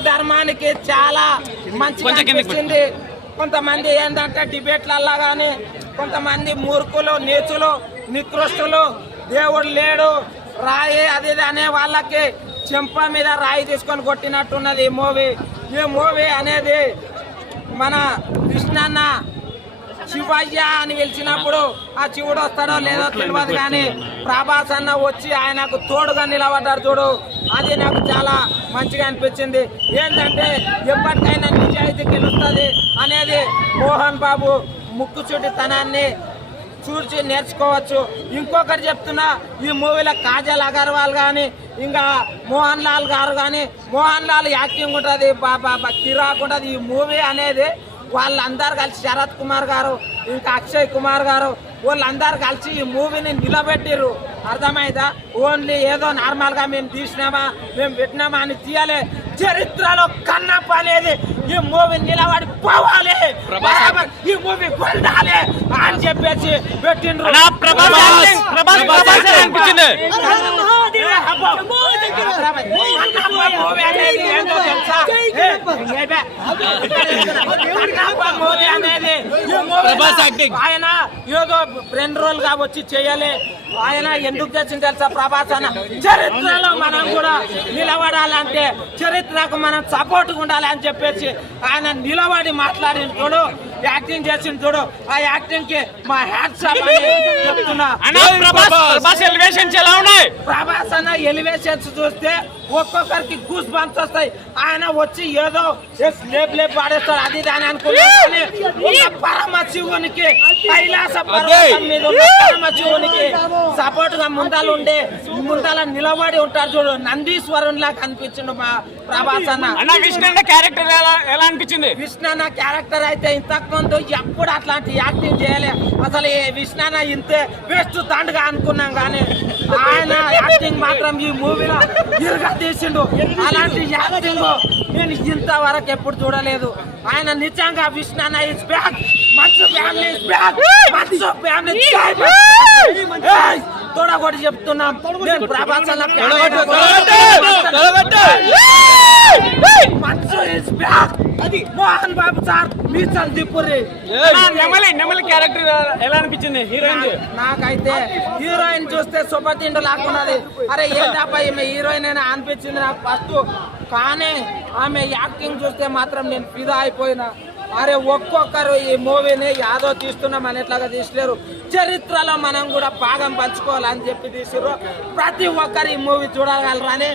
ధర్మానికి చాలా మంచి అనిపించింది కొంతమంది ఏంటంటే డిబేట్లల్లా కానీ కొంతమంది మూర్ఖులు నీచులు నికృష్టులు దేవుడు లేడు రాయి అది అనే వాళ్ళకి చెంప మీద రాయి తీసుకొని కొట్టినట్టున్నది ఈ మూవీ. ఈ మూవీ అనేది మన కృష్ణన్న శివయ్య అని పిలిచినప్పుడు ఆ శివుడు వస్తాడో లేదో తెలియదు కానీ ప్రభాస్ అన్న వచ్చి ఆయనకు తోడుగా నిలబడ్డాడు చూడు. అది నాకు చాలా మంచిగా అనిపించింది. ఏంటంటే ఎప్పటికైనా నిజాయితీ గెలుస్తుంది అనేది మోహన్ బాబు ముక్కుచుటితనాన్ని చూసి నేర్చుకోవచ్చు. ఇంకొకటి చెప్తున్నా ఈ మూవీలో కాజల్ అగర్వాల్ కానీ ఇంకా మోహన్ లాల్ గారు కానీ మోహన్ లాల్ యాక్టింగ్ ఉంటుంది బాబా కిరాక్ ఉంటుంది. ఈ మూవీ అనేది వాళ్ళందరూ కలిసి శరత్ కుమార్ గారు ఇంకా అక్షయ్ కుమార్ గారు వాళ్ళందరూ కలిసి ఈ మూవీని నిలబెట్టిర్రు. అర్థమైందా? ఓన్లీ ఏదో నార్మల్గా మేము తీసినామా మేము పెట్టినామా అని తీయాలి. చరిత్రలో కన్నప్ప అనేది ఈ మూవీ నిలబడి పోవాలి ఈ మూవీ కొనాలి అని చెప్పేసి పెట్టిండ్రు. ప్రభాస్ ఏంటో తెలుసా అనేది ఆయన ఏదో రెండు రోజులు గా వచ్చి చేయాలి. ఆయన ఎందుకు తెచ్చింది తెలుసా ప్రభాస్ అన్న? చరిత్రలో మనం కూడా నిలబడాలంటే చరిత్రకు మనం సపోర్ట్ ఉండాలి అని చెప్పేసి ఆయన నిలబడి మాట్లాడిన చూడు. యాక్టింగ్ చేసిన చూడు. ఆ యాక్టింగ్కి మా హ్యాట్స్ చెప్తున్నా. ప్రభాస్ ఎలివేషన్స్ ఎలా ఉన్నాయి? ప్రభాస్ అన్న ఎలివేషన్స్ చూస్తే ఒక్కొక్కరికి గూస్ బంప్స్ వస్తాయి. ఆయన వచ్చి ఏదో లేప్ లేప్ పాడేస్తారు అది దాని అనుకున్నాను పరమ శివునికి కైలాస పర్వతం మీద పరమ శివునికి సపోర్ట్గా ముందాలు ఉండే ముందాల నిలబడి ఉంటారు చూడు. నందీశ్వరునిలా కనిపించిండు మా ప్రభాస్ అన్న. అన్న విష్ణు క్యారెక్టర్ ఎలా ఎలా అనిపించింది? విష్ణన్న క్యారెక్టర్ అయితే ఇంతకు ముందు ఎప్పుడు అట్లాంటి యాక్టింగ్ చేయలే. అసలు ఈ విష్ణన్న ఇంతే బెస్ట్ తండ్రిగా అనుకున్నాం కానీ ఆయన యాక్టింగ్ మాత్రం ఈ మూవీలో ఇరుగా తీసిండు. అలాంటి యాక్టింగ్ నేను ఇంతవరకు ఎప్పుడు చూడలేదు. ఆయన నిజంగా విష్ణన్న is back Manchu family is back Manchu family తోడగొట్టి చెప్తున్నాం. నేను బ్యాక్ మోహన్ బాబు సార్ మీ సందీపురి అన్నా, నెమలి నెమలి క్యారెక్టర్ ఎలా అనిపించింది? హీరోయిన్ నాకైతే హీరోయిన్ చూస్తే సుపతిండు లాక్కున్నది. అరే ఏంటబ్బా ఈమె హీరోయిన్ అని అనిపించింది నాకు ఫస్ట్ కానీ ఆమె యాక్టింగ్ చూస్తే మాత్రం నేను ఫిదా అయిపోయినా. అరే ఒక్కొక్కరు ఈ మూవీని యాదో తీస్తున్నాం అనేట్లాగా తీసలేరు. చరిత్రలో మనం కూడా భాగం పంచుకోవాలని చెప్పి తీసిర్రు. ప్రతి ఒక్కరు ఈ మూవీ చూడగలరని